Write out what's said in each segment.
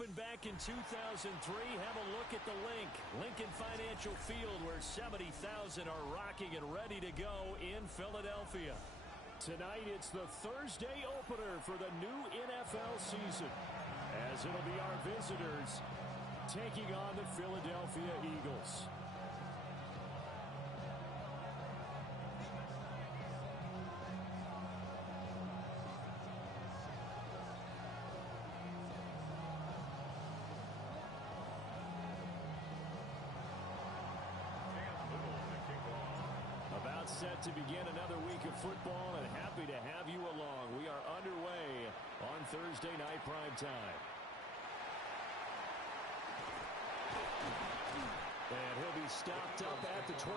opened back in 2003. Have a look at the Lincoln Financial Field, where 70,000 are rocking and ready to go in Philadelphia. Tonight, it's the Thursday opener for the new NFL season, as it'll be our visitors taking on the Philadelphia Eagles. About set to begin another week of football, and happy to have you along. We are underway on Thursday night prime time. And he'll be stopped up at the 25.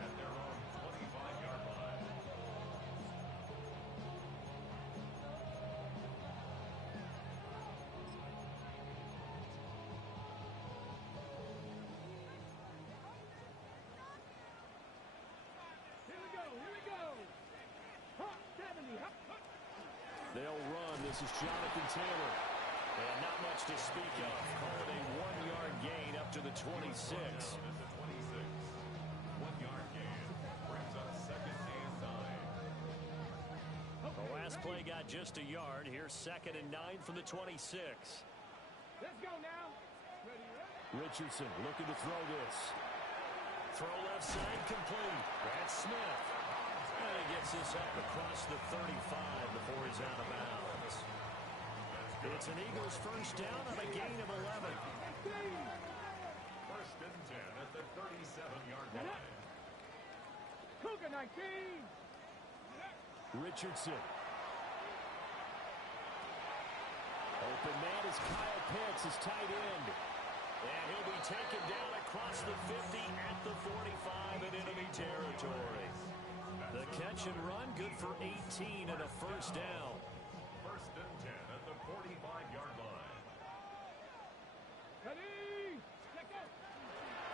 At their own 25-yard line. They'll run. This is Jonathan Taylor. And not much to speak of. Call it a 1-yard gain up to the 26. 1-yard gain brings up second and 9. The last play got just a yard. Here's 2nd and 9 from the 26. Let's go now. Richardson looking to throw this. Throw left side complete. That's Smith. And he gets this up across the 35 before he's out of bounds. It's an Eagles first down on a gain of 11. First and 10 at the 37-yard line. Cougar 19. Richardson. Open man is Kyle Pitts, his tight end. And he'll be taken down across the 50 at the 45 in enemy territory. The catch and run, good for 18 and a first down. First and 10 at the 45-yard line. Ready?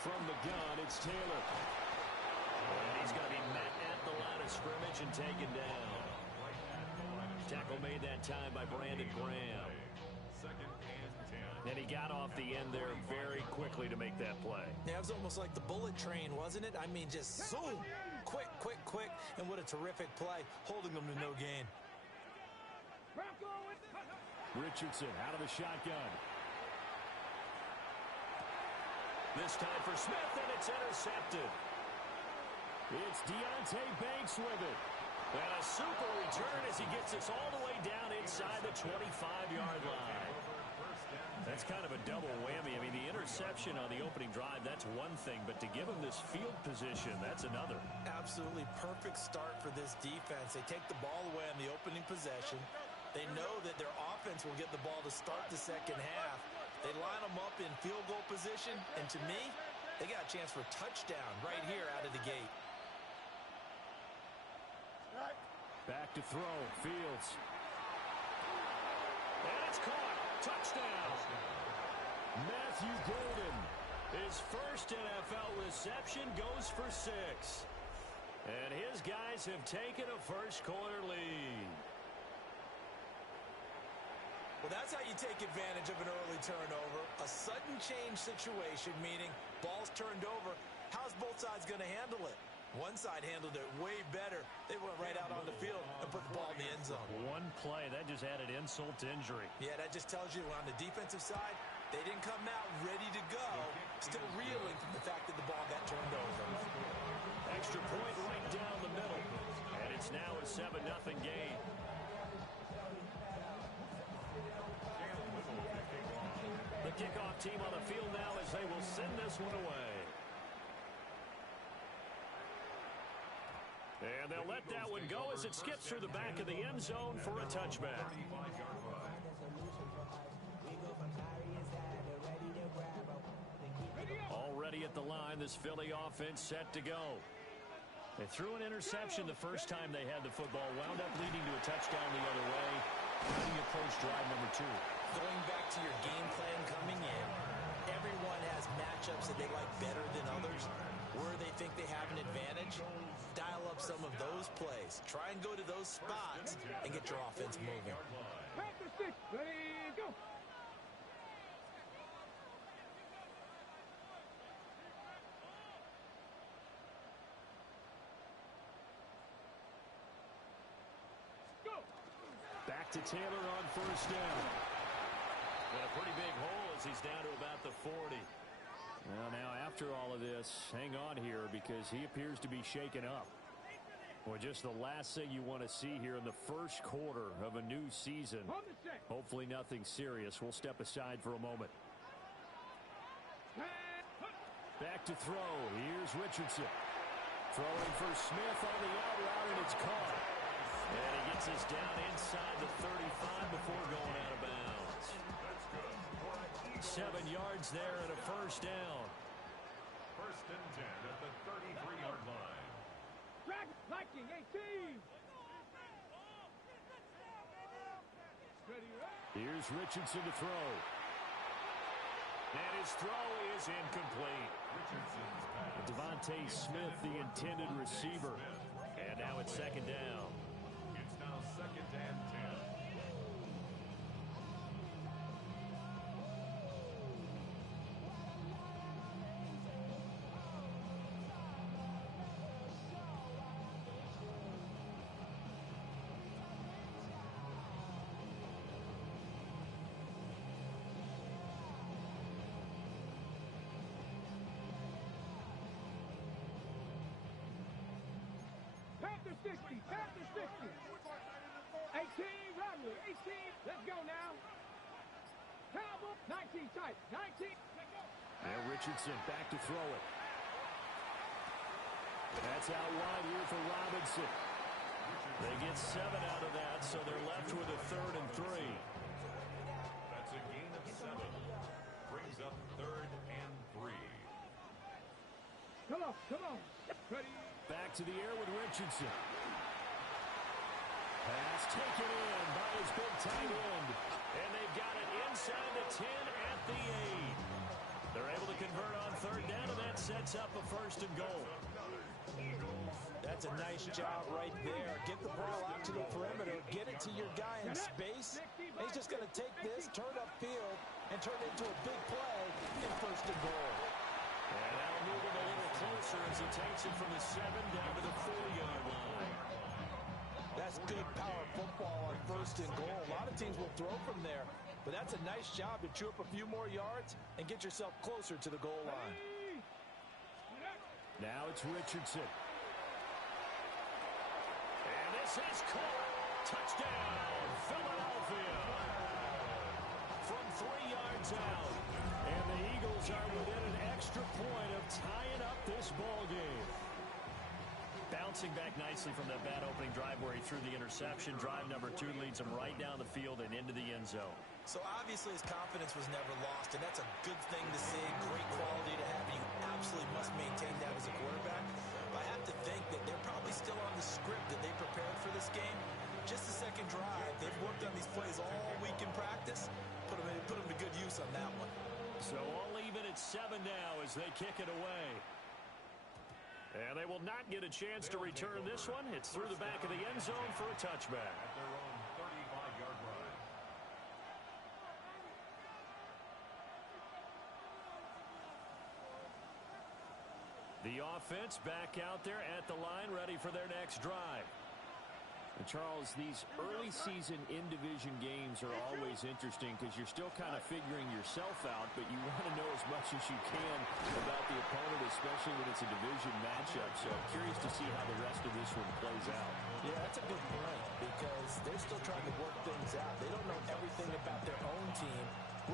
From the gun, it's Taylor. And he's going to be met at the line of scrimmage and taken down. Tackle made that time by Brandon Graham. Second and 10. And he got off the end there very quickly to make that play. Yeah, it was almost like the bullet train, wasn't it? I mean, just zoom. Quick, quick, quick. And what a terrific play, holding them to no gain. Richardson out of the shotgun. This time for Smith, and it's intercepted. It's Deonte Banks with it. And a super return as he gets this all the way down inside the 25-yard line. That's kind of a double whammy. I mean, the interception on the opening drive, that's one thing. But to give him this field position, that's another. Absolutely perfect start for this defense. They take the ball away on the opening possession. They know that their offense will get the ball to start the second half. They line them up in field goal position. And to me, they got a chance for a touchdown right here out of the gate. Back to throw. Fields. And it's caught. Touchdown. Matthew Golden. His first NFL reception goes for 6. And his guys have taken a first-quarter lead. Well, that's how you take advantage of an early turnover. A sudden change situation, meaning ball's turned over. How's both sides going to handle it? One side handled it way better. They went right out on the field and put the ball in the end zone. One play, that just added insult to injury. Yeah, that just tells you on the defensive side, they didn't come out ready to go, still reeling from the fact that the ball got turned over. Extra point right down the middle. And it's now a 7-0 game. The kickoff team on the field now as they will send this one away. And they'll let that one go as it skips through the back of the end zone for a touchback. Already at the line, this Philly offense set to go. They threw an interception the first time they had the football, wound up leading to a touchdown the other way. How do you approach drive number 2? Going back to your game plan coming in, everyone has matchups that they like better than others. Where they think they have an advantage, dial up some of those plays. Try and go to those spots and get your offense moving. Practice it. Ready, go. to Taylor on first down. And a pretty big hole as he's down to about the 40. Well, now after all of this, hang on here because he appears to be shaken up. Well, just the last thing you want to see here in the first quarter of a new season. Hopefully nothing serious. We'll step aside for a moment. Back to throw. Here's Richardson. Throwing for Smith on the out route, and it's caught. And he gets us down inside the 35 before going out of bounds. 7 yards there and a first down. First and 10 at the 33-yard line. Drag Nike 18. Here's Richardson to throw. And his throw is incomplete. Devontae Smith, the intended receiver. And now it's second down. It's now second and 10. Panther 60. Panther 60. 18. Rodley. 18. Let's go now. Cowboy. 19 tight. 19. Now Richardson back to throw it. That's out wide here for Robinson. They get 7 out of that, so they're left with a 3rd and 3. That's a gain of 7. Brings up 3rd and 3. Come on. Come on. Ready. Back to the air with Richardson. Pass taken in by his big tight end. And they've got it inside the 10 at the 8. They're able to convert on 3rd down, and that sets up a 1st and goal. That's a nice job right there. Get the ball out to the perimeter. Get it to your guy in space. And he's just going to take this, turn upfield, and turn it into a big play in 1st and goal. And that'll move him a little closer as he takes it from the 7 down to the 4-yard line. That's good power football on 1st and goal. A lot of teams will throw from there, but that's a nice job to chew up a few more yards and get yourself closer to the goal line. Now it's Richardson. And this is caught. Touchdown, Philadelphia. From 3 yards out. And the Eagles are within an extra point of tying up this ball game. Bouncing back nicely from that bad opening drive where he threw the interception. Drive number 2 leads him right down the field and into the end zone. So obviously his confidence was never lost, and that's a good thing to see. Great quality to have. You absolutely must maintain that as a quarterback. But I have to think that they're probably still on the script that they prepared for this game. Just the second drive. They've worked on these plays all week in practice. Put them to good use on that one. So all even at 7 now as they kick it away. And they will not get a chance to return this one. It's through the back of the end zone for a touchback. At their own 35-yard line. The offense back out there at the line, ready for their next drive. And Charles, these early season in-division games are always interesting because you're still kind of figuring yourself out, but you want to know as much as you can about the opponent, especially when it's a division matchup. So I'm curious to see how the rest of this one plays out. Yeah, that's a good point because they're still trying to work things out. They don't know everything about their own team,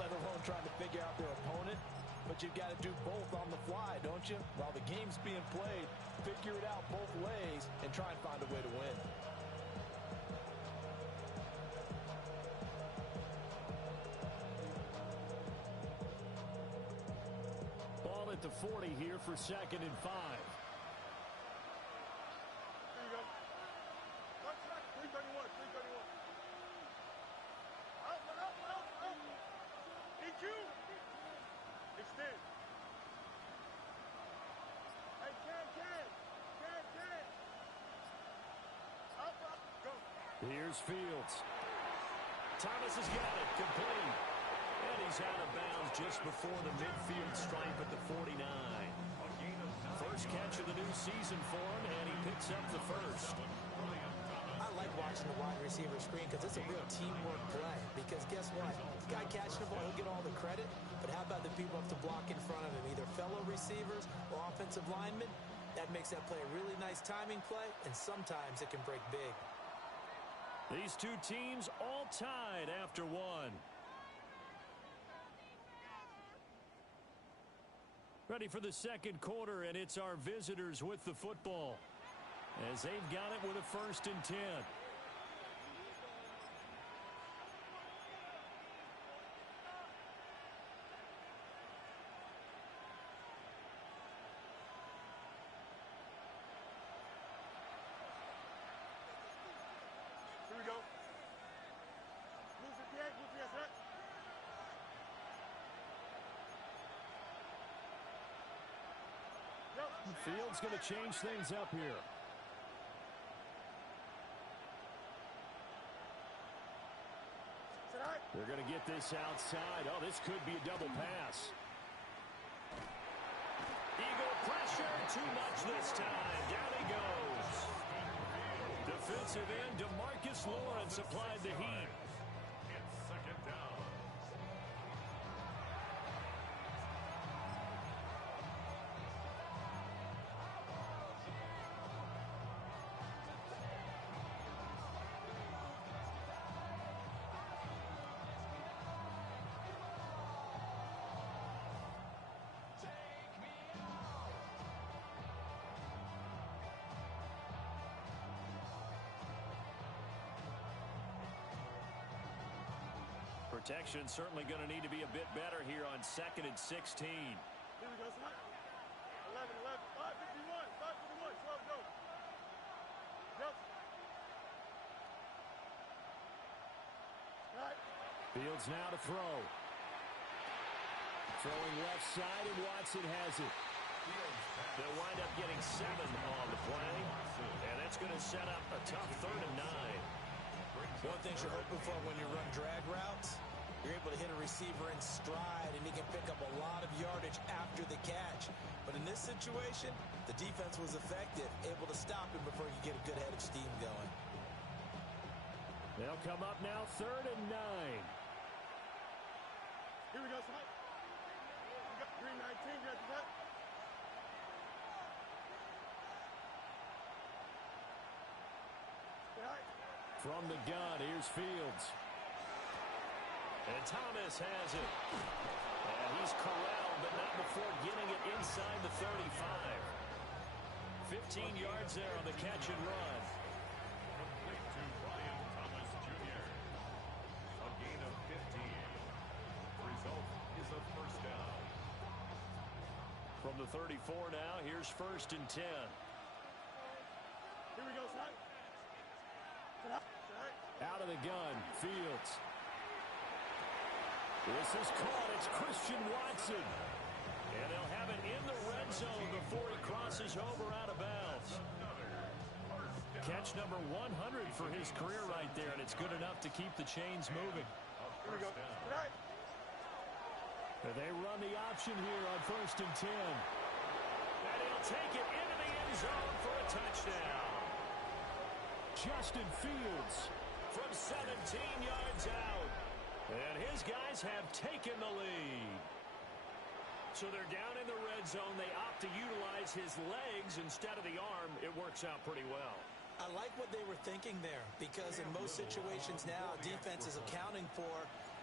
let alone trying to figure out their opponent. But you've got to do both on the fly, don't you? While the game's being played, figure it out both ways and try and find a way to win. Ball at the 40 here for 2nd and 5. There you go. 331. 331. Out. EQ. Extend. Hey, can. Up. Go. Here's Fields. Thomas has got it, complete. And he's out of bounds just before the midfield stripe at the 49. First catch of the new season for him, and he picks up the first. I like watching watching the wide receiver screen because it's a real teamwork play. Because guess what? The guy catching the ball, he'll get all the credit. But how about the people up to block in front of him, either fellow receivers or offensive linemen? That makes that play a really nice timing play, and sometimes it can break big. These two teams all tied after one. Ready for the second quarter, and it's our visitors with the football, as they've got it with a 1st and 10. Here we go. Move the PA, move the PA, Fields going to change things up here. They're going to get this outside. Oh, this could be a double pass. Eagle pressure, too much this time. Down he goes. Defensive end DeMarcus Lawrence applied the heat. It's 2nd down. Protection certainly going to need to be a bit better here on 2nd and 16. Here we go, son. 11, 11, 551, 551, 12, go. Go. Right. Fields now to throw. Throwing left side, and Watson has it. They'll wind up getting 7 on the play, and that's going to set up a tough 3rd and 9. One thing you're hoping for when you run drag routes, you're able to hit a receiver in stride, and he can pick up a lot of yardage after the catch. But in this situation, the defense was effective, able to stop him before you get a good head of steam going. They'll come up now 3rd and 9. Here we go, son. We got green 19, you got that? Right. From the gun, here's Fields. And Thomas has it. And he's corralled, but not before getting it inside the 35. 15 yards there on the catch and run. Complete to Brian Thomas Jr. A gain of 15. The result is a 1st down. From the 34 now, here's 1st and 10. Here we go, son. Out of the gun, Fields. This is caught. It's Christian Watson. And they'll have it in the red zone before he crosses over out of bounds. Catch number 100 for his career right there, and it's good enough to keep the chains moving. Here we go. Right. And they run the option here on 1st and 10. And he'll take it into the end zone for a touchdown. Justin Fields from 17 yards out. And his guys have taken the lead. So they're down in the red zone. They opt to utilize his legs instead of the arm. It works out pretty well. I like what they were thinking there, because in most situations now, defense is accounting for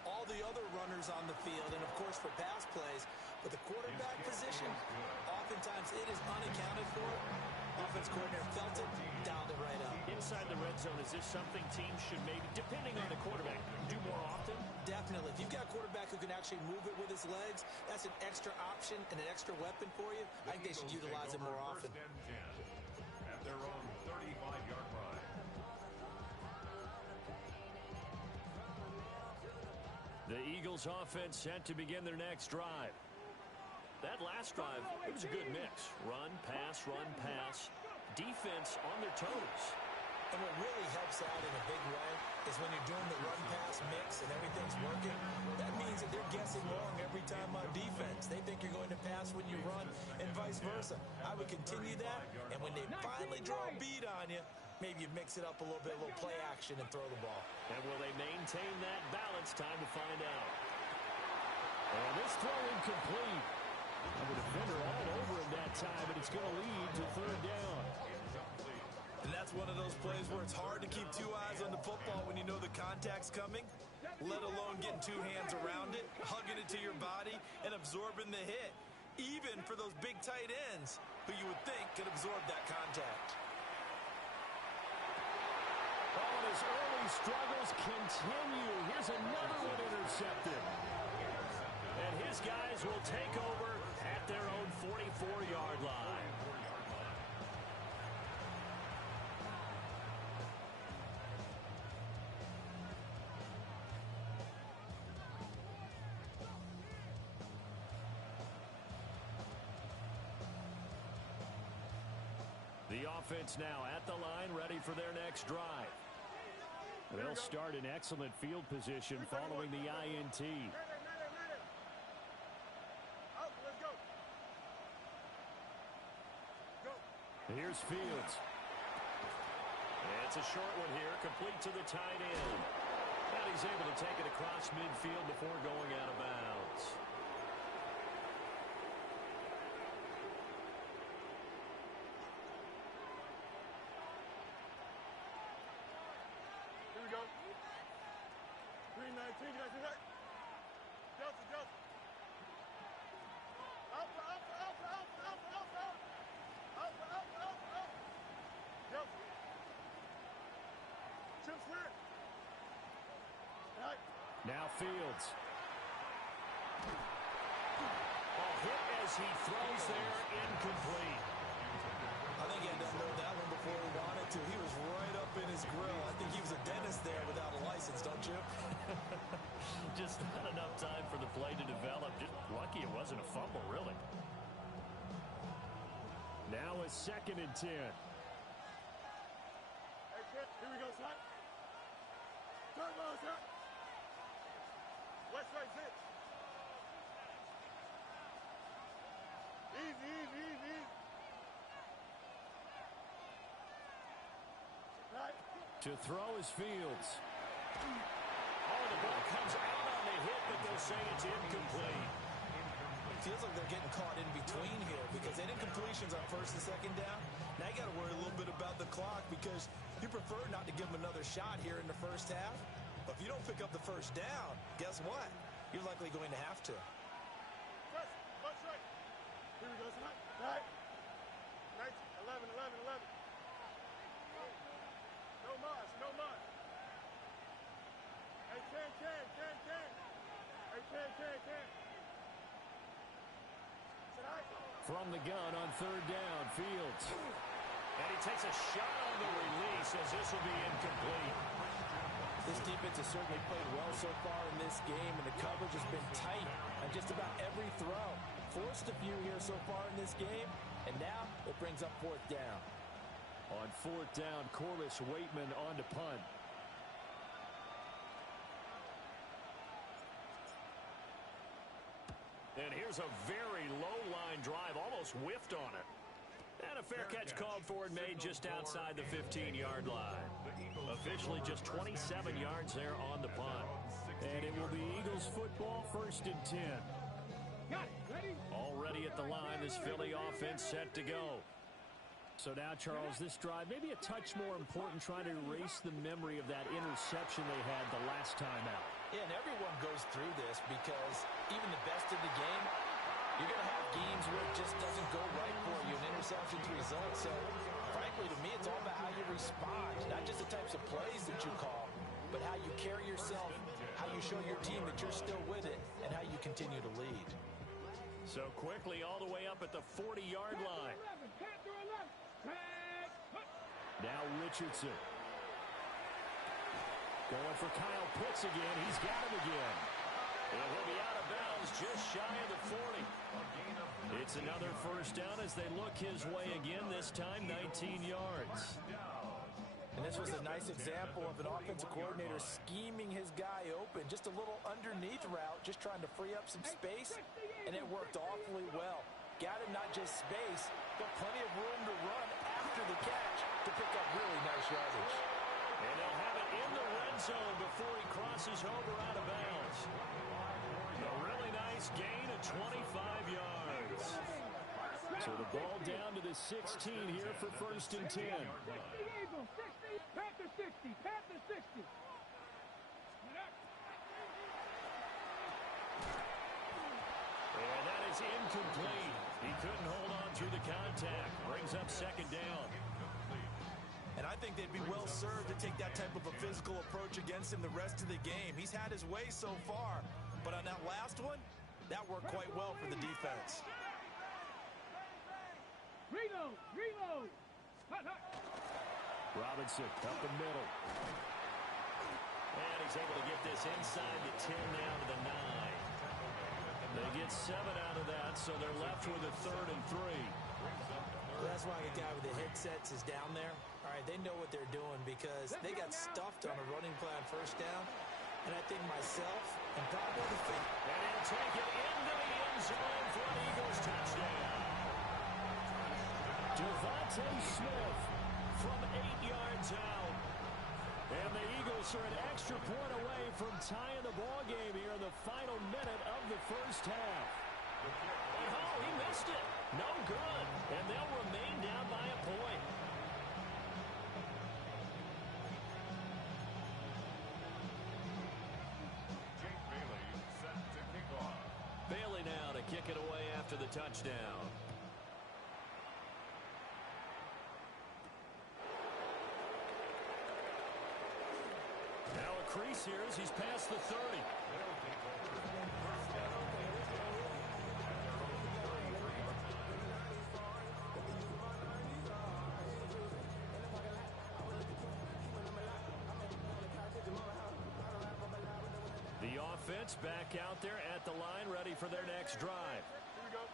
all the other runners on the field and, of course, for pass plays. But the quarterback position, oftentimes it is unaccounted for. Offense coordinator felt it, dialed it right up. Inside the red zone, is this something teams should maybe, depending on the quarterback, do more often? Definitely. If you've got a quarterback who can actually move it with his legs, that's an extra option and an extra weapon for you. I think they should utilize it more often. 1st and 10 at their own 35-yard line. The Eagles offense set to begin their next drive. That last drive, it was a good mix. Run, pass, defense on their toes. And what really helps out in a big way is when you're doing the run-pass mix and everything's working, that means that they're guessing wrong every time on defense. They think you're going to pass when you run and vice versa. I would continue that, and when they finally draw a bead on you, maybe you mix it up a little bit, a little play action, and throw the ball. And will they maintain that balance? Time to find out. And this throw incomplete. And the defender all over him that time, but it's going to lead to third down. And that's one of those plays where it's hard to keep two eyes on the football when you know the contact's coming, let alone getting two hands around it, hugging it to your body, and absorbing the hit, even for those big tight ends who you would think could absorb that contact. Oh, and his early struggles continue. Here's another one intercepted. And his guys will take over at their own 44-yard line. The offense now at the line, ready for their next drive. They'll start in excellent field position following the INT. Here's Fields. It's a short one here, complete to the tight end. And he's able to take it across midfield before going out of bounds. Here we go. 319, you guys see that? Delta, Delta. Alpha, Alpha, Alpha, Alpha, Alpha, Alpha. Alpha, Alpha, Alpha, Alpha. Delta. Chip clear. Right. Now Fields. A hit as he throws there, incomplete. I think he had to unload that one before he wanted to. He was right up in his grill. I think he was a dentist there without a license, don't you? Just not enough time for the play to develop. Just lucky it wasn't a fumble, really. Now a 2nd and 10. Hey, kid, here we go, son. Turbo, son. West side six. Easy, easy, easy, easy. Right. To throw is Fields. Oh, the ball comes out on the hit, but they'll say it's incomplete. Feels like they're getting caught in between here because they did completions on 1st and 2nd down. Now you got to worry a little bit about the clock because you prefer not to give them another shot here in the first half. But if you don't pick up the first down, guess what? You're likely going to have to. Press, left strike. Here we go, son. Right. 19, 11, 11, 11. No mas, no mas. Hey, can. Hey, can. From the gun on 3rd down, Fields. And he takes a shot on the release as this will be incomplete. This defense has certainly played well so far in this game, and the coverage has been tight on just about every throw. Forced a few here so far in this game, and now it brings up 4th down. On 4th down, Corliss Waitman on to punt. And here's a very low-line drive, almost whiffed on it. And a fair catch called for and made just outside the 15-yard line. Officially just 27 yards there on the punt. And it will be Eagles football, 1st and 10. Already at the line, this Philly offense set to go. So now, Charles, this drive maybe a touch more important, trying to erase the memory of that interception they had the last time out. Yeah, and everyone goes through this because even the best of the game, you're going to have games where it just doesn't go right for you, and interceptions result. So, frankly, to me, it's all about how you respond, not just the types of plays that you call, but how you carry yourself, how you show your team that you're still with it, and how you continue to lead. So quickly all the way up at the 40-yard line. Now Richardson. Going for Kyle Pitts again. He's got him again. And he'll be out of bounds just shy of the 40. It's another 1st down as they look his way again, this time 19 yards. And this was a nice example of an offensive coordinator scheming his guy open. Just a little underneath route, just trying to free up some space, and it worked awfully well. Got him not just space, but plenty of room to run after the catch to pick up really nice zone before he crosses over out of bounds. A really nice gain of 25 yards. So the ball down to the 16 here for 1st and 10. 60 Eagles, 60, Panthers 60, Panthers 60. And that is incomplete. He couldn't hold on through the contact. Brings up 2nd down. And I think they'd be well served to take that type of a physical approach against him the rest of the game. He's had his way so far, but on that last one, that worked quite well for the defense. Reload, reload. Hut, hut. Robinson up the middle. And he's able to get this inside the 10 now to the 9. They get 7 out of that, so they're left with a 3rd and 3. Well, that's why a guy with the headsets is down there. All right, they know what they're doing because they got stuffed on a running plan 1st down. And I think myself and probably the fan. And he'll take it into the end zone for an Eagles touchdown. Devontae Smith from 8 yards out. And the Eagles are an extra point away from tying the ball game here in the final minute of the 1st half. And oh, he missed it. No good. And they'll remain down by a point. Jake Bailey set to kick off. Bailey now to kick it away after the touchdown. Now a crease here as he's past the 30. The offense back out there at the line, ready for their next drive. Here we go.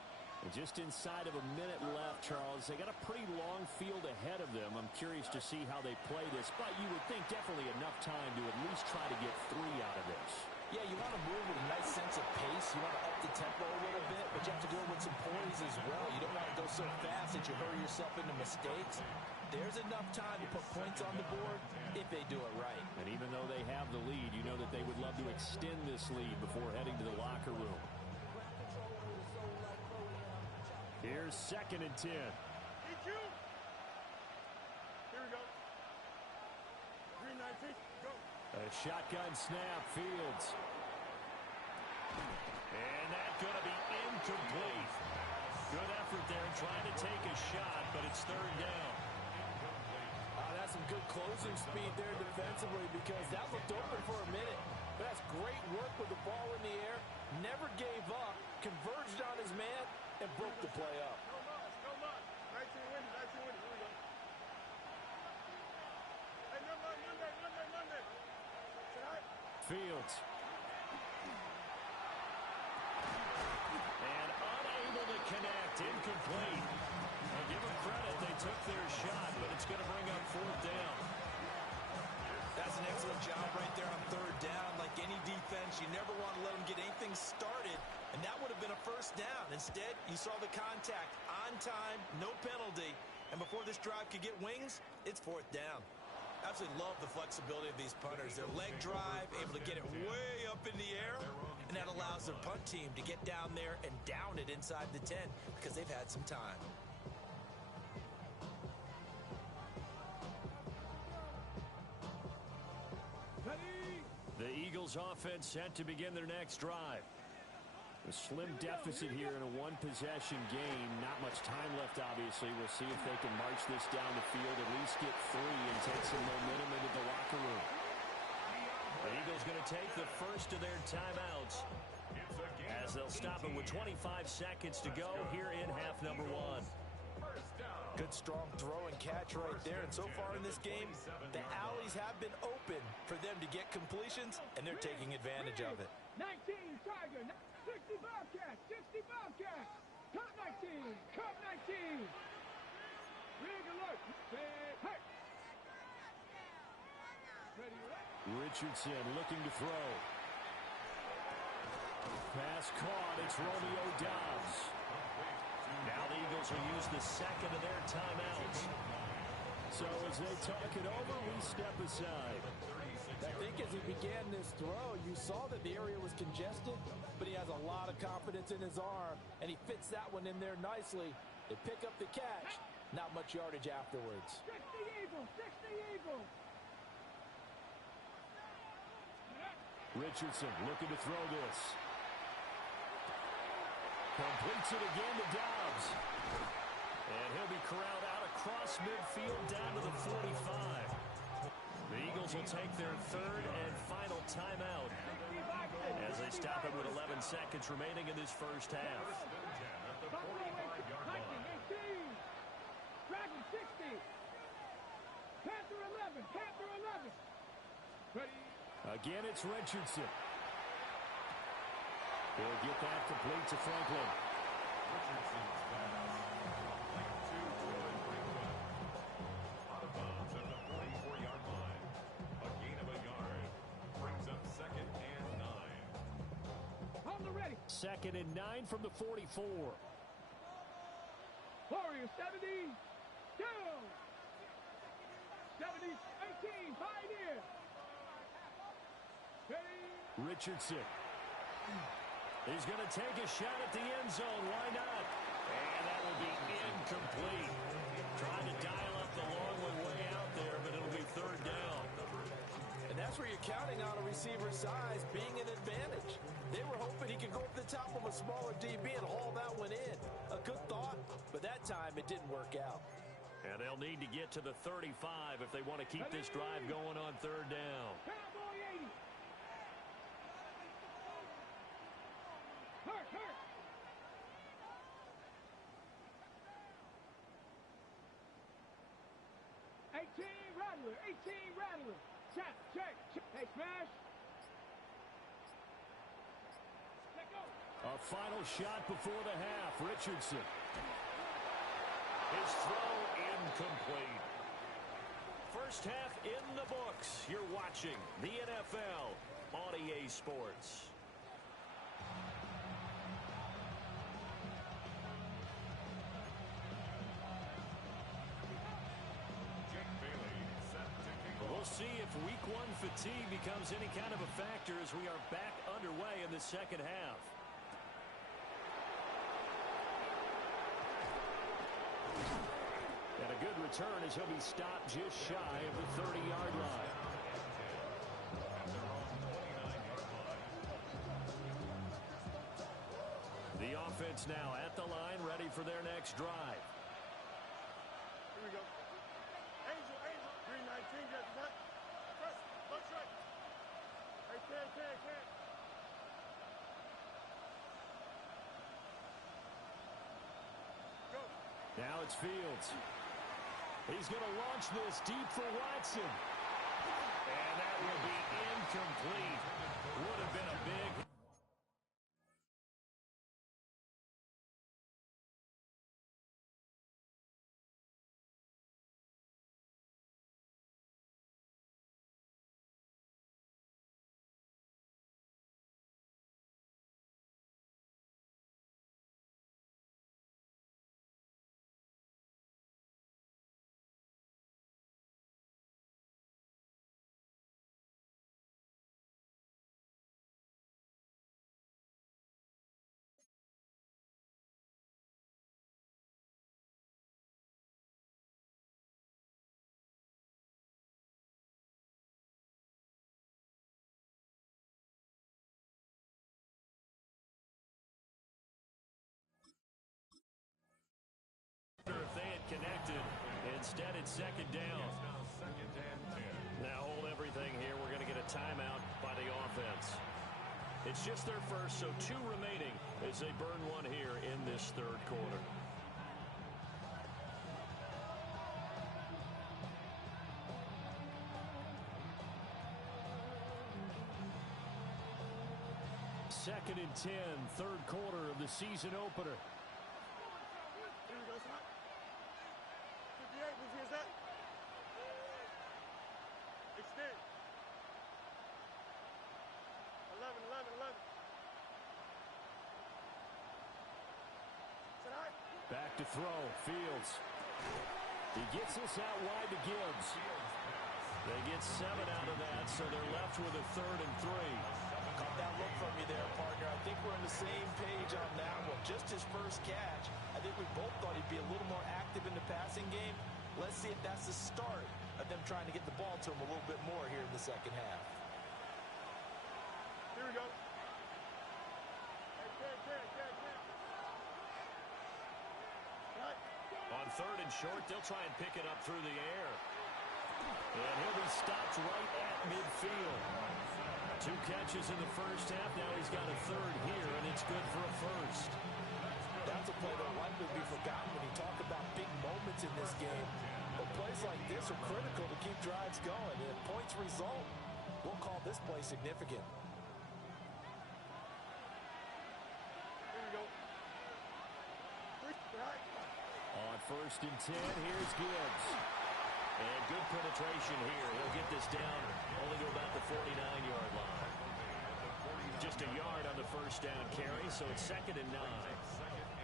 And just inside of a minute left, Charles. They got a pretty long field ahead of them. I'm curious to see how they play this, but you would think definitely enough time to at least try to get 3 out of this. Yeah, you want to move with a nice sense of pace. You want to up the tempo a little bit, but you have to do it with some poise as well. You don't want to go so fast that you hurry yourself into mistakes. There's enough time to put points on the board if they do it right. And even though they have the lead, you know that they would love to extend this lead before heading to the locker room. Here's 2nd and 10. EQ. Here we go. 319. Go. A shotgun snap, Fields. And that's going to be incomplete. Good effort there trying to take a shot, but it's 3rd down. That's some good closing speed there defensively because that looked open for a minute. But that's great work with the ball in the air. Never gave up, converged on his man, and broke the play up. No loss, no loss. 19 winning, 19 winning. Here we go. Hey, Monday. Tonight. Fields. And unable to connect, incomplete. I'll give them credit, they took their shot, but it's going to bring up 4th down. That's an excellent job right there on 3rd down. Like any defense, you never want to let them get anything started, and that would have been a 1st down. Instead, you saw the contact on time, no penalty, and before this drive could get wings, it's 4th down. Absolutely love the flexibility of these punters. Their leg drive, able to get it way up in the air, and that allows their punt team to get down there and down it inside the 10 because they've had some time. The Eagles offense set to begin their next drive. A slim deficit here in a one-possession game. Not much time left, obviously. We'll see if they can march this down the field, at least get 3 and take some momentum into the locker room. The Eagles going to take the first of their timeouts as they'll stop it with 25 seconds to go here in half number 1. Good strong throw and catch right there. And so far in this game, the alleys have been open for them to get completions, and they're taking advantage of it. 19 Tiger, 60 Bobcats, 60 Bobcats. Cup 19, Cup 19. Rig alert. Hey. Ready, Richardson looking to throw. Pass caught. It's Romeo Doubs. Now the Eagles will use the second of their timeouts. So as they talk it over, we step aside. I think as he began this throw, you saw that the area was congested, but he has a lot of confidence in his arm, and he fits that one in there nicely. They pick up the catch, not much yardage afterwards. 60 Eagles, 60 Eagles. Richardson looking to throw this. Completes it again to Dobbs. And he'll be corralled out across midfield down to the 45. The Eagles will take their third and final timeout as they stop it with 11 seconds remaining in this first half. Dragon 60. Panther 11. Panther 11. Ready. Again, it's Richardson. He'll get that complete to Franklin. Richardson's pass. Complete to Jordan Franklin. Out of bounds at the 44-yard line. A gain of a yard. Brings up 2nd and 9. On the ready. 2nd and 9 from the 44. Warriors 70. 70, 18, Pioneer. Richardson. He's going to take a shot at the end zone. Why not? And that will be incomplete. Trying to dial up the long way out there, but it'll be 3rd down. And that's where you're counting on a receiver's size being an advantage. They were hoping he could go up the top of a smaller DB and haul that one in. A good thought, but that time it didn't work out. And they'll need to get to the 35 if they want to keep this drive going on 3rd down. Cowboy 80. Hurt. 18 Rattler. 18 Rattler. Check. Hey, smash. Let go. A final shot before the half. Richardson. His throw incomplete. First half in the books. You're watching the NFL on EA Sports. We'll see if week 1 fatigue becomes any kind of a factor as we are back underway in the second half. And a good return as he'll be stopped just shy of the 30-yard line. The offense now at the line, ready for their next drive. Here we go. Angel. Green 19, get that. Press. Left right. Hey, can. Go. Now it's Fields. He's going to launch this deep for Watson. And that will be incomplete. Would have been a big... If they had connected, instead it's 2nd down. Now hold everything here. We're going to get a timeout by the offense. It's just their first, so 2 remaining as they burn one here in this 3rd quarter. Second and 10, 3rd quarter of the season opener. Here we go, son. 58, who's here's that? Extend. 11. Sit high. Back to throw. Fields. He gets this out wide to Gibbs. They get 7 out of that, so they're left with a 3rd and 3. Caught that look from you there, partner. I think we're on the same page on that one. Just his first catch. I think we both thought he'd be a little more active in the passing game. Let's see if that's the start of them trying to get the ball to him a little bit more here in the second half. Here we go. Right. On 3rd and short, they'll try and pick it up through the air. And he'll be stopped right at midfield. 2 catches in the first half. Now he's got a 3rd here, and it's good for a 1st. That's a play that will likely be forgotten when you talk about big moments in this game. But plays like this are critical to keep drives going. And if points result, we'll call this play significant. Here we go. Right. On 1st and 10, here's Gibbs. And good penetration here. He'll get this down only to about the 49-yard line. Just a yard on the first down carry, so it's 2nd and 9.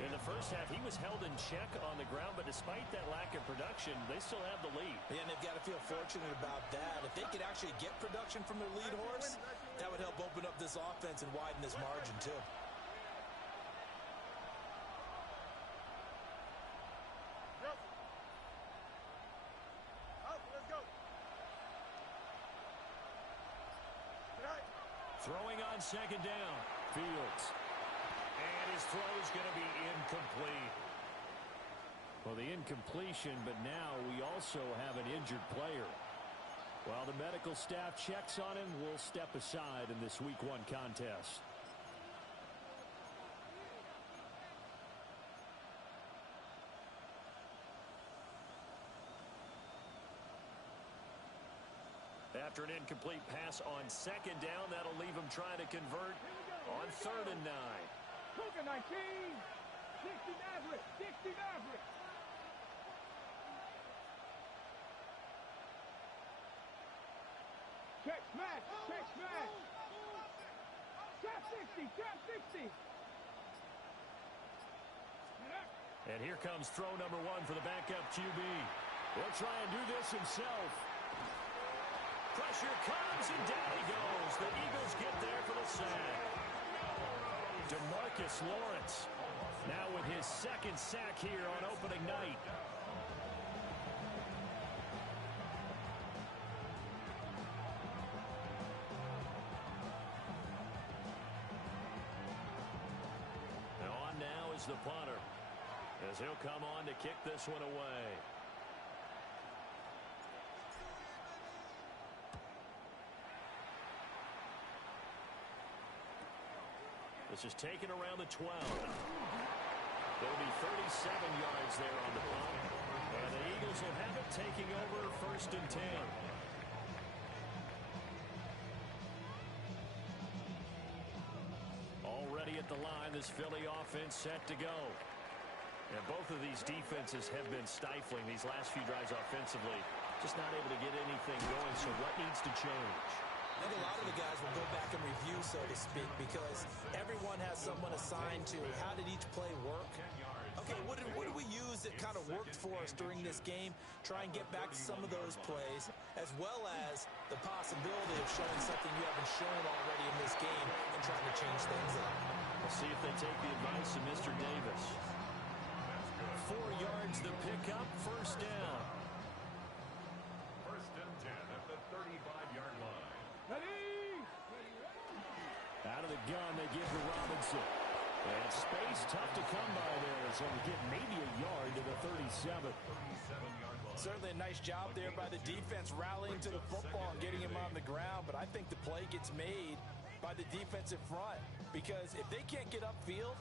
In the first half, he was held in check on the ground, but despite that lack of production, they still have the lead. And they've got to feel fortunate about that. If they could actually get production from their lead horse, that would help open up this offense and widen this margin, too. Yep. Out, let's go. Right. Throwing on 2nd down. Fields. And his throw is going to be incomplete. Well, the incompletion, but now we also have an injured player. While the medical staff checks on him, we'll step aside in this Week 1 contest. After an incomplete pass on 2nd down, that'll leave him trying to convert on 3rd and 9. Cougar 19, 60 Maverick, 60 Maverick. Check smash, check smash. Trap 60, trap 60. And here comes throw number 1 for the backup QB. He'll try and do this himself. Pressure comes, and down he goes. The Eagles get there for the sack. DeMarcus Lawrence now with his 2nd sack here on opening night. Now on now is the punter, as he'll come on to kick this one away. This is taken around the 12. There'll be 37 yards there on the punt. And the Eagles will have it, taking over 1st and 10. Already at the line, this Philly offense set to go. And both of these defenses have been stifling these last few drives offensively. Just not able to get anything going, so what needs to change? I think a lot of the guys will go back and review, so to speak, because everyone has someone assigned to how did each play work. Okay, what did we use that kind of worked for us during this game? Try and get back to some of those plays, as well as the possibility of showing something you haven't shown already in this game and trying to change things up. We'll see if they take the advice of Mr. Davis. 4 yards the pickup, 1st down. 1st and 10 at the 35-yard line. Out of the gun, they give to Robinson. And space tough to come by there, so we get maybe a yard to the 37. 37-yard line. Certainly a nice job there by the defense rallying to the football and getting him on the ground, but I think the play gets made by the defensive front, because if they can't get upfield,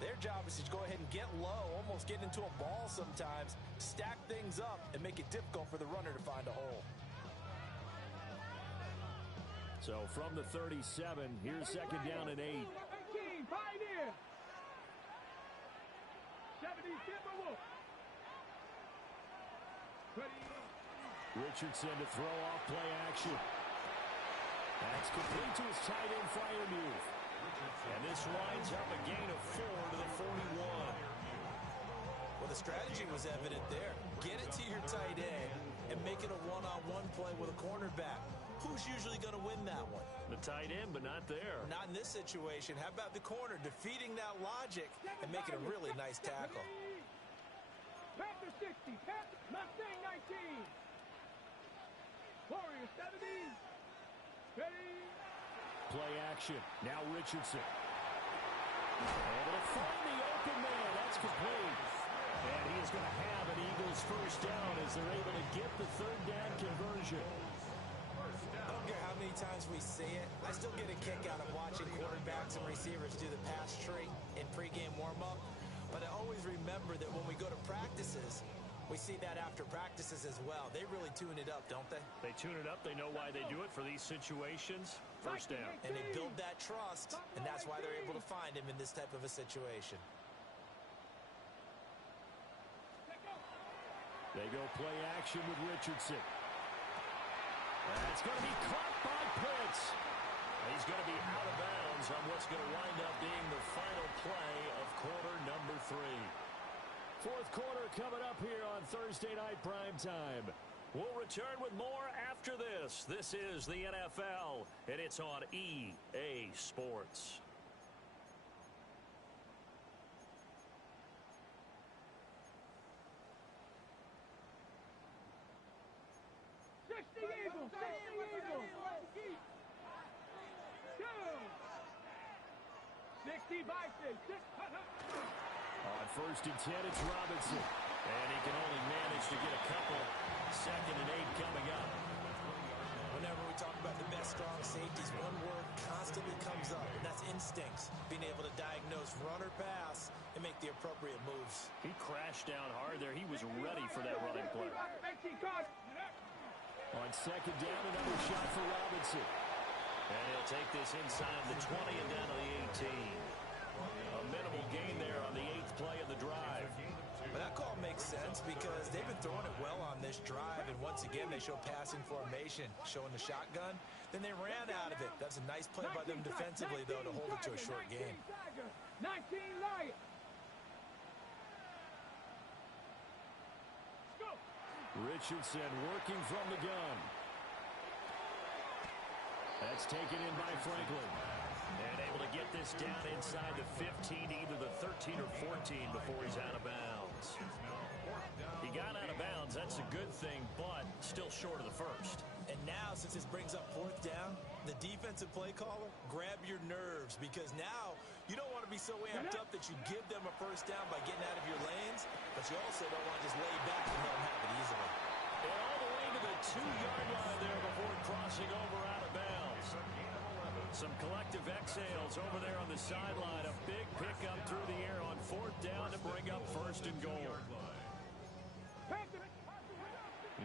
their job is to go ahead and get low, almost get into a ball sometimes, stack things up, and make it difficult for the runner to find a hole. So from the 37, here's 2nd down and 8. 18, Pioneer. 70, Timberwolf. Richardson to throw off play action. That's complete to his tight end, Freiermuth. And this winds up a gain of 4 to the 41. Well, the strategy was evident there. Get it to your tight end and make it a one-on-one play with a cornerback. Who's usually going to win that one? The tight end, but not there. Not in this situation. How about the corner defeating that logic and making a really nice tackle? Panther 60, Panther Mustang 19. Warrior 70. Ready. Play action. Now Richardson. Able to find the open man. That's complete. And he is going to have an Eagles first down as they're able to get the third down conversion. I don't care how many times we see it. I still get a kick out of watching quarterbacks and receivers do the pass tree in pregame warm-up. But I always remember that when we go to practices, we see that after practices as well. They really tune it up, don't they? They tune it up. They know why they do it for these situations. First down. And they build that trust, and that's why they're able to find him in this type of a situation. They go play action with Richardson. That's going to be caught by Pitts. He's going to be out of bounds on what's going to wind up being the final play of quarter number 3. Fourth quarter coming up here on Thursday Night Primetime. We'll return with more after this. This is the NFL, and it's on EA Sports. Eagles, 60 Eagles. 60 Vikings. On first and 10, it's Robinson. And he can only manage to get a couple. 2nd and 8 coming up. Whenever we talk about the best strong safeties, one word constantly comes up, and that's instincts. Being able to diagnose run or pass and make the appropriate moves. He crashed down hard there. He was ready for that running play. On 2nd down, another shot for Robinson. And he'll take this inside the 20 and down to the 18. A minimal gain there on the 8th play of the drive. But that call makes sense because they've been throwing it well on this drive, and once again they show passing formation, showing the shotgun. Then they ran out of it. That's a nice play by them defensively, though, to hold it to a short game. 19 Lions. Richardson working from the gun. That's taken in by Franklin. And able to get this down inside the 15, either the 13 or 14 before he's out of bounds. He got out of bounds. That's a good thing, but still short of the first. And now, since this brings up 4th down, the defensive play caller, grab your nerves, because now you don't want to be so amped up that you give them a first down by getting out of your lanes, but you also don't want to just lay back and let them have it easily. And all the way to the 2-yard line there before crossing over out of bounds. Some collective exhales over there on the sideline. A big pickup through the air on 4th down to bring up 1st and goal.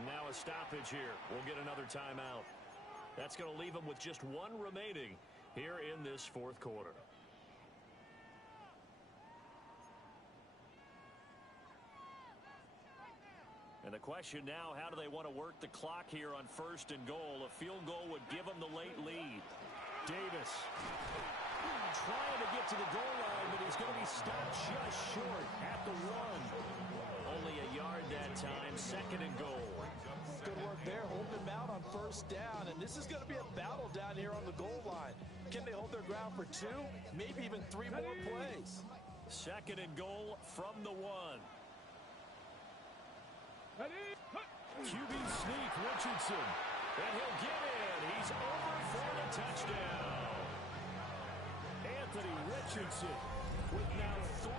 Now a stoppage here. We'll get another timeout. That's going to leave them with just one remaining here in this 4th quarter. And the question now, how do they want to work the clock here on 1st and goal? A field goal would give them the late lead. Davis trying to get to the goal line, but he's going to be stopped just short at the 1. Only a yard that time. 2nd and goal. Good work there, holding them out on 1st down, and this is going to be a battle down here on the goal line. Can they hold their ground for 2, maybe even 3 more plays? 2nd and goal from the 1. QB sneak, Richardson. And he'll get in. He's over for the touchdown. Anthony Richardson with now 3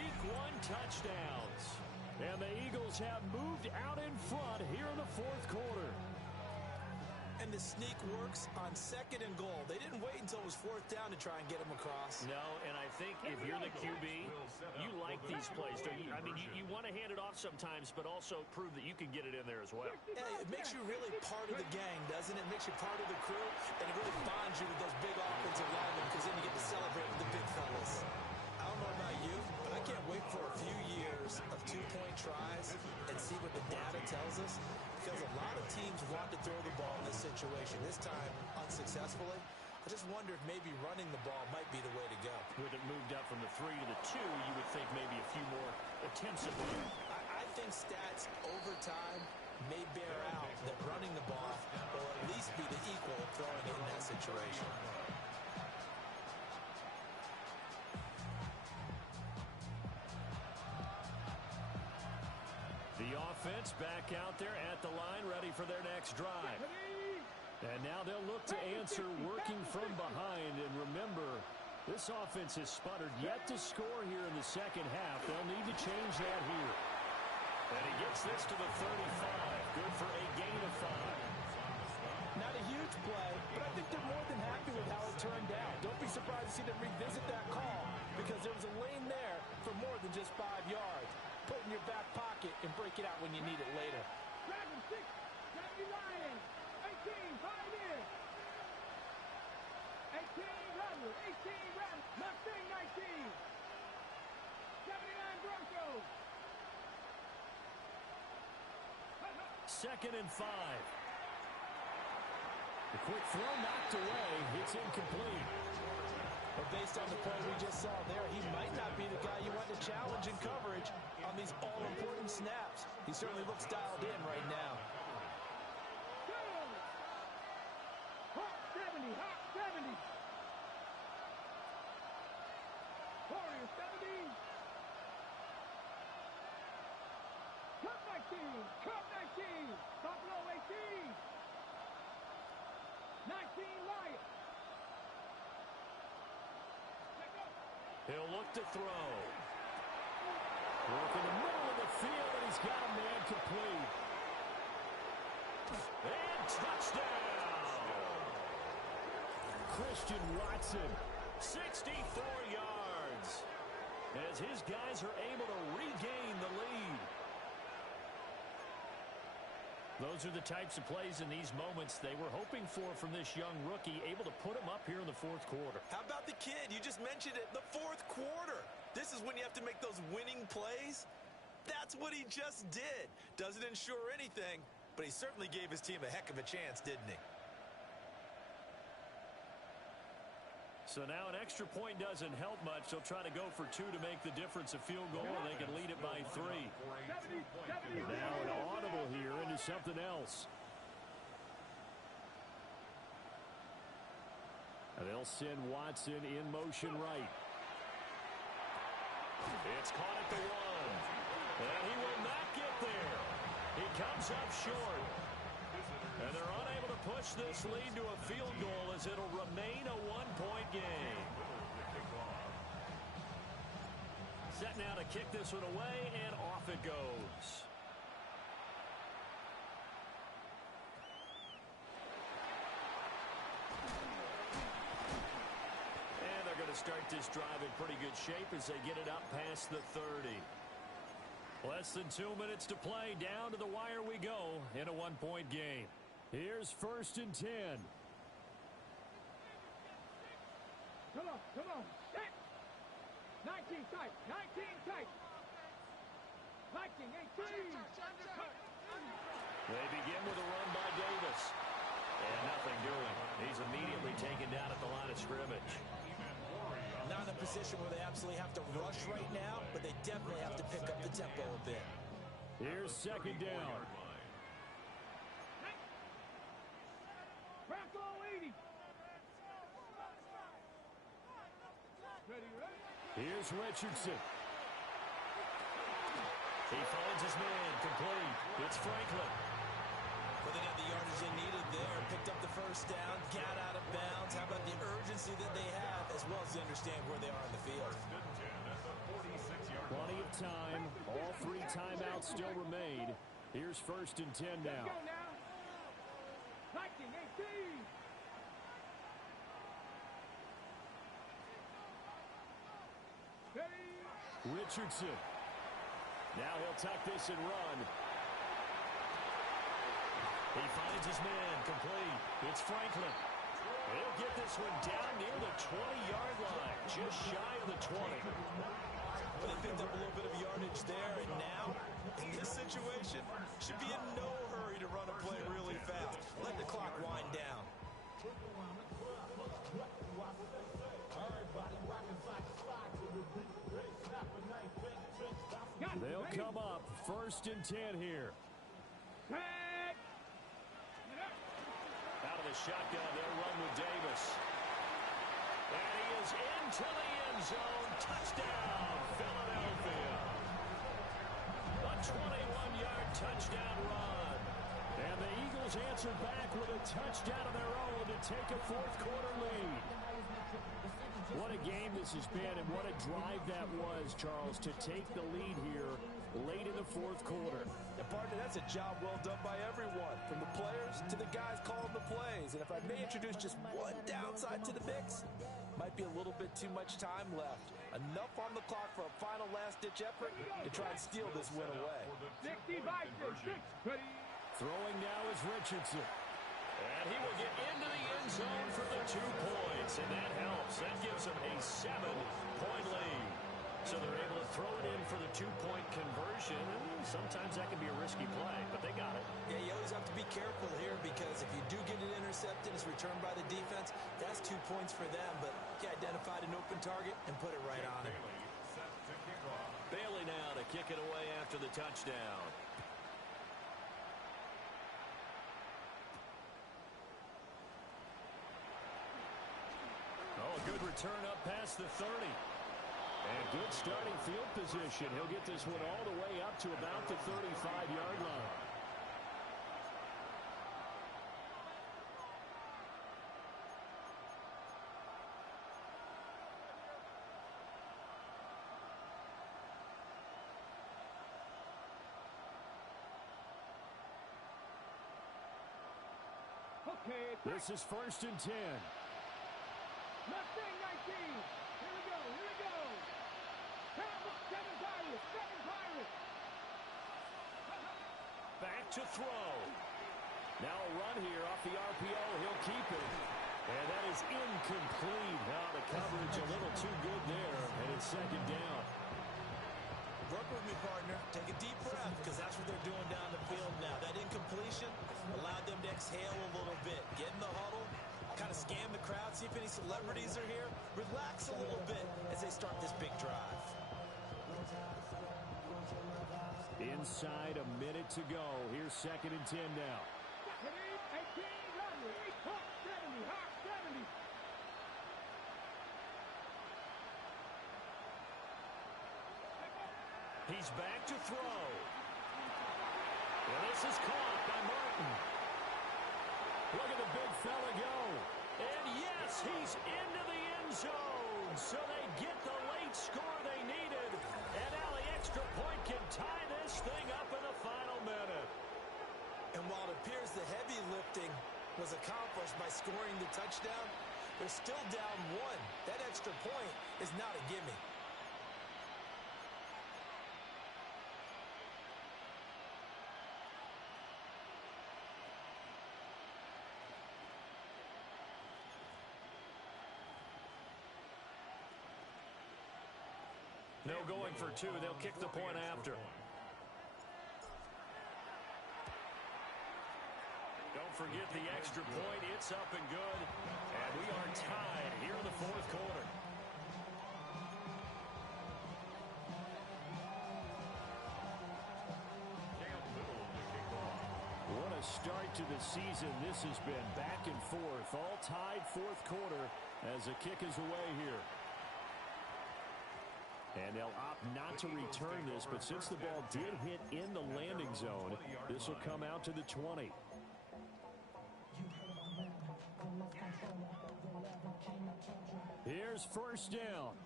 Week 1 touchdowns. And the Eagles have moved out in front here in the 4th quarter. And the sneak works on 2nd and goal. They didn't wait until it was 4th down to try and get him across. No, and I think if you're the QB, you like these plays, don't you? I mean, you want to hand it off sometimes, but also prove that you can get it in there as well. Yeah, it makes you really part of the gang, doesn't it? It makes you part of the crew, and it really bonds you with those big offensive linemen because then you get to celebrate with the big fellas. I don't know about you, but I can't wait for a few years of 2-point tries and see what the data tells us, because a lot of teams want to throw the ball in this situation. This time, unsuccessfully. I just wonder if maybe running the ball might be the way to go. With it moved up from the 3 to the 2, you would think maybe a few more attempts at running. I think stats over time may bear out that running the ball will at least be the equal of throwing it in that situation. The offense back out there at the line, ready for their next drive. And now they'll look to answer working from behind. And remember, this offense has sputtered yet to score here in the second half. They'll need to change that here. And he gets this to the 35. Good for a gain of 5. Not a huge play, but I think they're more than happy with how it turned out. Don't be surprised to see them revisit that call because there was a lane there for more than just 5 yards. Put it in your back pocket and break it out when you need it later. Dragon 6, Dragon Lion, 18, Pioneer. 18, Rebel, 18, Rebel, Mustang 19. 79 Broncos. Second and 5. The quick throw knocked away. It's incomplete. But based on the play we just saw there, he might not be the guy you want to challenge in coverage on these all-important snaps. He certainly looks dialed in right now. Hawk 70, Hawk 70. Warrior 70. Cup 19, Cup 19. Buffalo 18. 19 Lion. He'll look to throw. Work in the middle of the field, and he's got a man complete. And touchdown! Christian Watson, 64 yards, as his guys are able to regain the lead. Those are the types of plays in these moments they were hoping for from this young rookie, able to put him up here in the fourth quarter. How about the kid? You just mentioned it, the fourth quarter. This is when you have to make those winning plays. That's what he just did. Doesn't ensure anything, but he certainly gave his team a heck of a chance, didn't he? So now an extra point doesn't help much. They'll try to go for 2 to make the difference a field goal, and they can lead it by 3. Now an audible here into something else. And they'll send Watson in motion right. It's caught at the 1. And he will not get there. He comes up short. And they're unable to push this lead to a field goal as it'll remain a 1-point game. Set now to kick this one away, and off it goes. And they're going to start this drive in pretty good shape as they get it up past the 30. Less than 2 minutes to play. Down to the wire we go in a 1-point game. Here's 1st and 10. Come on, set. 19 tight, 19 tight. 19, 18. They begin with a run by Davis. And nothing doing. He's immediately taken down at the line of scrimmage. Not in a position where they absolutely have to rush right now, but they definitely have to pick up the tempo a bit. Here's 2nd down. Bronco 80. Here's Richardson. He finds his man, complete. It's Franklin. Well, they got the yardage they needed there. Picked up the 1st down, got out of bounds. How about the urgency that they have, as well as they understand where they are in the field? Plenty of time. All 3 timeouts still remain. Here's 1st and 10 now. Let's go now. 19, 18. Richardson. Now he'll tuck this and run. He finds his man, complete. It's Franklin. He'll get this one down near the 20-yard line, just shy of the 20. Well, they picked up a little bit of yardage there, and now, in this situation, should be in no hurry to run a play really fast. Let the clock wind down. They'll come up 1st and 10 here. Out of the shotgun, they'll run with Davis. And he is into the end zone. Touchdown, Philadelphia. A 21-yard touchdown run. And the Eagles answer back with a touchdown of their own to take a fourth-quarter lead. What a game this has been, and what a drive that was, Charles, to take the lead here late in the fourth quarter. And partner, that's a job well done by everyone, from the players to the guys calling the plays. And if I may introduce just one downside to the mix, might be a little bit too much time left. Enough on the clock for a final last-ditch effort to try and steal this win away. 60 Vikings. Throwing now is Richardson. And he will get into the end zone for the 2 points, and that helps. That gives them a 7-point lead. So they're able to throw it in for the 2-point conversion. Sometimes that can be a risky play, but they got it. Yeah, you always have to be careful here because if you do get it intercepted, it's returned by the defense, that's 2 points for them. But he identified an open target and put it right on it. Bailey now to kick it away after the touchdown. Oh, a good return up past the 30. And good starting field position. He'll get this one all the way up to about the 35-yard line. Okay. This is 1st and 10. Mustang 19. Here we go. Here we go. Seven Pirates. Back to throw. Now a run here off the RPO. He'll keep it. And that is incomplete. Now the coverage a little too good there. And it's 2nd down. Work with me, partner. Take a deep breath because that's what they're doing down the field now. That incompletion allowed them to exhale a little bit. Get in the huddle. Kind of scan the crowd, see if any celebrities are here. Relax a little bit as they start this big drive. Inside a minute to go. Here's 2nd and 10 now. 18, Rodney. 70, hot 70. He's back to throw. And this is caught by Martin. Look at the big fella go. And yes, he's into the end zone. So they get the late score they needed. And now the extra point can tie this thing up in the final minute. And while it appears the heavy lifting was accomplished by scoring the touchdown, they're still down 1. That extra point is not a gimme. No going for 2. They'll kick the point after. Don't forget the extra point. It's up and good. And we are tied here in the fourth quarter. What a start to the season this has been. Back and forth. All tied fourth quarter as the kick is away here. And they'll opt not to return this, but since the ball did hit in the landing zone, this will come out to the 20. Here's 1st down.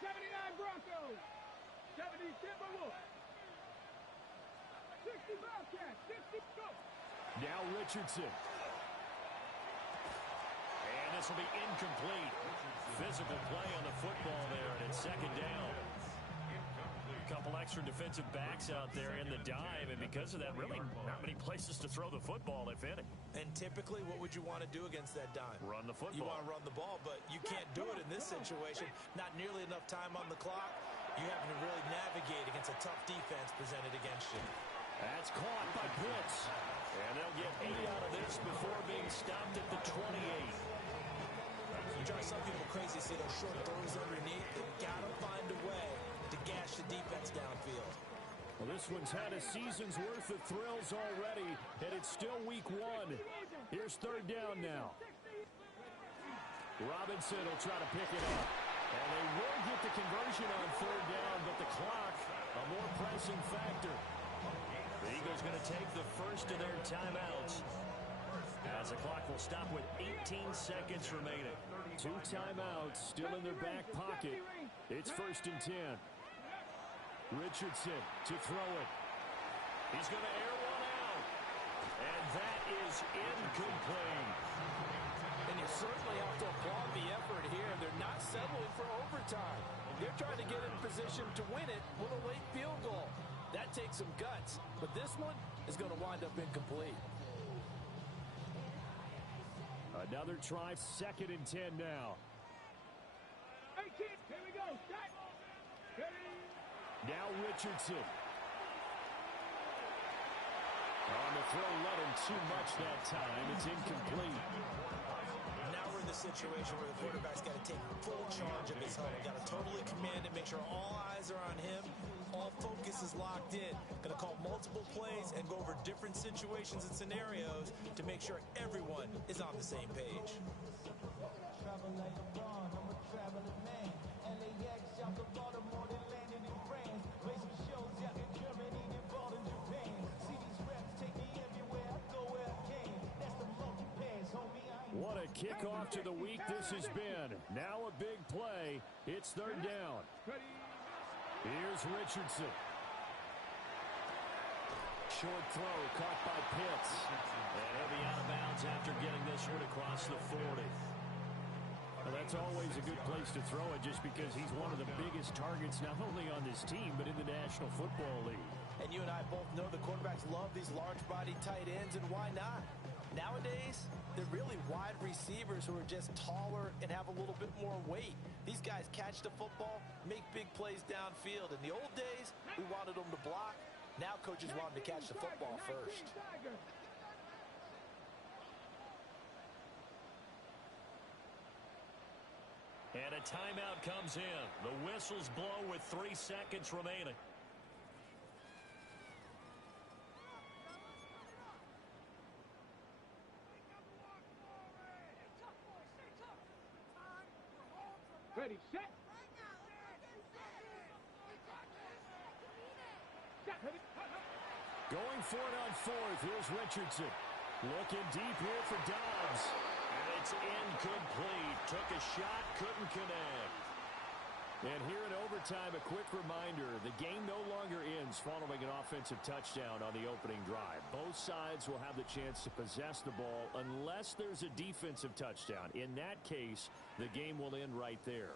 79 Broncos. 70 Timberwolves. 60 Bobcats. 60 go. Now Richardson. And this will be incomplete. Physical play on the football there, and it's 2nd down. A couple extra defensive backs out there in the dime, and because of that, really not many places to throw the football, if any. And typically, what would you want to do against that dime? Run the football. You want to run the ball, but you can't do it in this situation. Not nearly enough time on the clock. You having to really navigate against a tough defense presented against you. That's caught by Pitts. And they'll get 8 out of this before being stopped at the 28. You drive some people crazy to see those short throws underneath. They've got to find a way to gash the defense downfield. Well, this one's had a season's worth of thrills already, and it's still week 1. Here's third down now. Robinson will try to pick it up. And they will get the conversion on third down, but the clock, a more pressing factor. The Eagles going to take the first of their timeouts, as the clock will stop with 18 seconds remaining. 2 timeouts still in their back pocket. It's 1st and 10. Richardson to throw it. He's going to air one out. And that is incomplete. And you certainly have to applaud the effort here. They're not settling for overtime. They're trying to get in position to win it with a late field goal. That takes some guts. But this one is going to wind up incomplete. Another try, 2nd and 10 now. 18, here we go. Start. Now Richardson. On the throw, let him too much that time. It's incomplete. Now we're in the situation where the quarterback's got to take full charge of his huddle. Got to totally command it, make sure all eyes are on him. All focus is locked in. Going to call multiple plays and go over different situations and scenarios to make sure everyone is on the same page. What a kickoff to the week this has been. Now a big play. It's third down. Here's Richardson. Short throw caught by Pitts. And he'll be out of bounds after getting this one across the 40. Well, that's always a good place to throw it just because he's one of the biggest targets not only on this team but in the National Football League. And you and I both know the quarterbacks love these large-bodied tight ends, and why not? Nowadays, they're really wide receivers who are just taller and have a little bit more weight. These guys catch the football, make big plays downfield. In the old days, we wanted them to block. Now coaches want them to catch the football first. And a timeout comes in. The whistles blow with 3 seconds remaining. Ready, set. Going for it on 4th. Here's Richardson. Looking deep here for Dobbs. And it's incomplete. Took a shot, couldn't connect. And here in overtime, a quick reminder, the game no longer ends following an offensive touchdown on the opening drive. Both sides will have the chance to possess the ball unless there's a defensive touchdown. In that case, the game will end right there.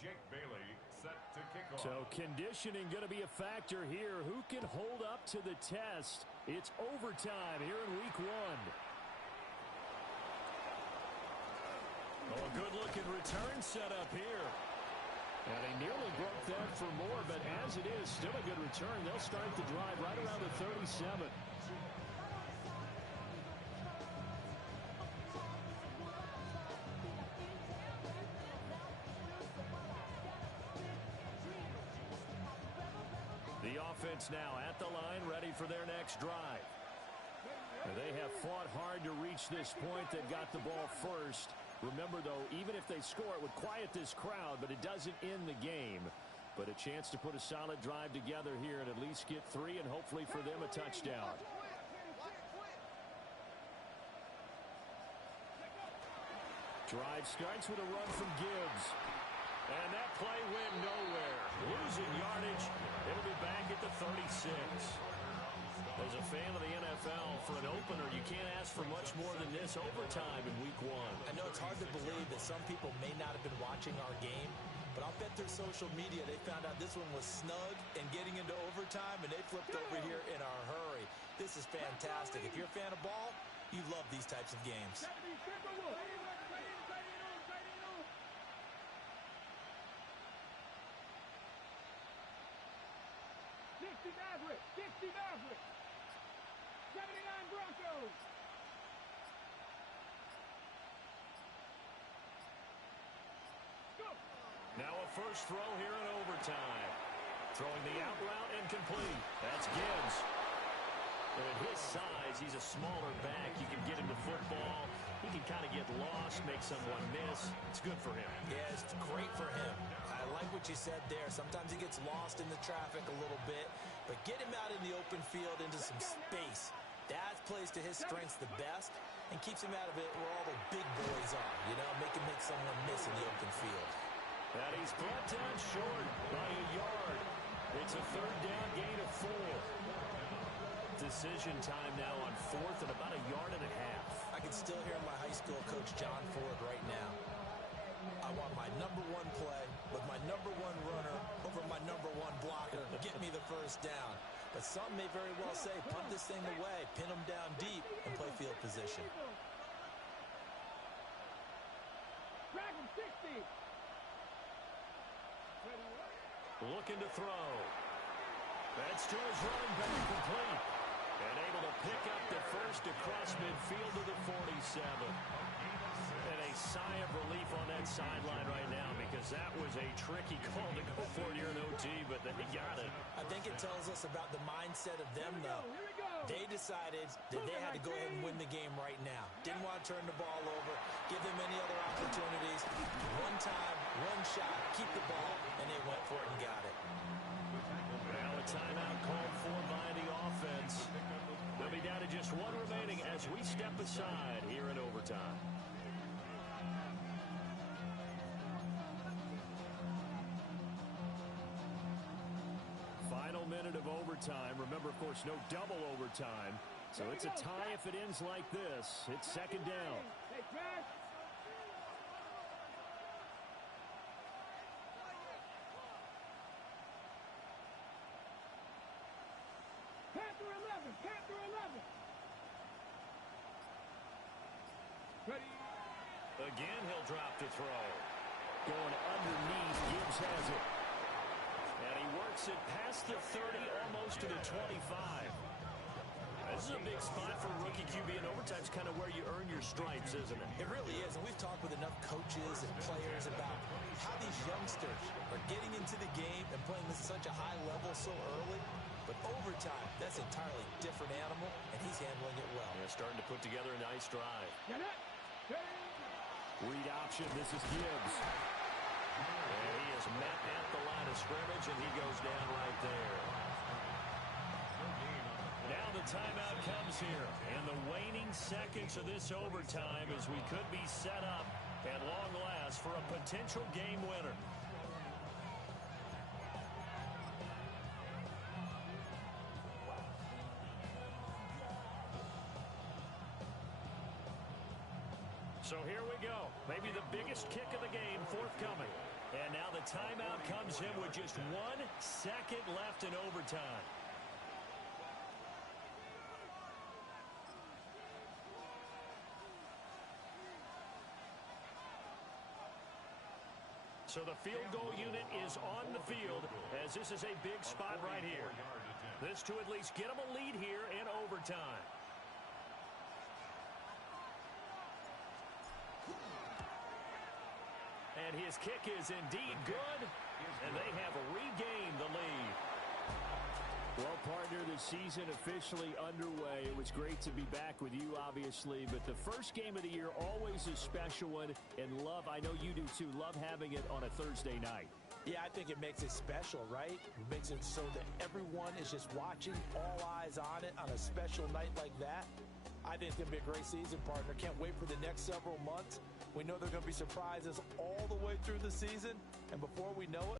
Jake Bailey set to kick off. So conditioning going to be a factor here. Who can hold up to the test? It's overtime here in week 1. Oh, a good-looking return set up here. And he nearly broke that for more, but as it is, still a good return. They'll start the drive right around the 37. The offense now at the line, ready for their next drive. And they have fought hard to reach this point. They've got the ball first. Remember, though, even if they score, it would quiet this crowd, but it doesn't end the game. But a chance to put a solid drive together here and at least get 3 and hopefully for them a touchdown. Drive starts with a run from Gibbs. And that play went nowhere. Losing yardage. It'll be back at the 36. As a fan of the NFL, for an opener, you can't ask for much more than this overtime in week 1. I know it's hard to believe that some people may not have been watching our game, but I'll bet through social media they found out this one was snug and getting into overtime, and they flipped over here in a hurry. This This is fantastic. If you're a fan of ball, you love these types of games. 60 Mavericks, 60 Mavericks, 79 Broncos. Go. Now a first throw here in overtime. Throwing the out route and complete. That's Gibbs. And at his size, he's a smaller back. You can get him the football. He can kind of get lost, make someone miss. It's good for him. Yeah, it's great for him. I like what you said there. Sometimes he gets lost in the traffic a little bit, but get him out in the open field into some space. That plays to his strengths the best and keeps him out of it where all the big boys are, you know, make someone miss in the open field. And he's brought down short by a yard. It's a third down gain of 4. Decision time now on 4th and about a yard and a half. I can still hear my high school coach, John Ford, right now. I want my number 1 play with my number 1 runner over my number 1 blocker. Get me the first down. But some may very well say, punt this thing away, pin them down deep, and play field position. Drag him 60. Looking to throw. That's to his running back, complete. And able to pick up the first across midfield to the 47. And a sigh of relief on that sideline right now because that was a tricky call to go for it here in OT, but they got it. I think it tells us about the mindset of them, though. They decided that they had to go ahead and win the game right now. Didn't want to turn the ball over, give them any other opportunities. One time, one shot, keep the ball, and they went for it and got it. Now a timeout called for by the offense. They'll be down to just 1 remaining as we step aside here in overtime. Final minute of overtime. Remember, of course, no double overtime. So it's a tie if it ends like this. It's second down. Hey, Trash. Panther 11, Panther 11. Ready. Again, he'll drop to throw. Going underneath, Gibbs has it. And he works it past the 30, almost to the 25. This is a big spot for a rookie QB, and overtime's kind of where you earn your stripes, isn't it? It really is, and we've talked with enough coaches and players about how these youngsters are getting into the game and playing this at such a high level so early. But overtime, that's an entirely different animal, and he's handling it well. Yeah, starting to put together a nice drive. Get it. Read option, this is Gibbs. And he is met at the line of scrimmage, and he goes down right there. Now the timeout comes here. And the waning seconds of this overtime as we could be set up at long last for a potential game winner. So here we go. Maybe the biggest kick of the game forthcoming. And now the timeout comes in with just 1 second left in overtime. So the field goal unit is on the field as this is a big spot right here. This to at least get them a lead here in overtime. And his kick is indeed good, and they have regained the lead. Well, partner, the season officially underway. It was great to be back with you, obviously, but the first game of the year, always a special one, and I know you do too, love having it on a Thursday night. Yeah, I think it makes it special, right? It makes it so that everyone is just watching, all eyes on it on a special night like that. I think it's going to be a great season, partner. Can't wait for the next several months. We know there are going to be surprises all the way through the season, and before we know it,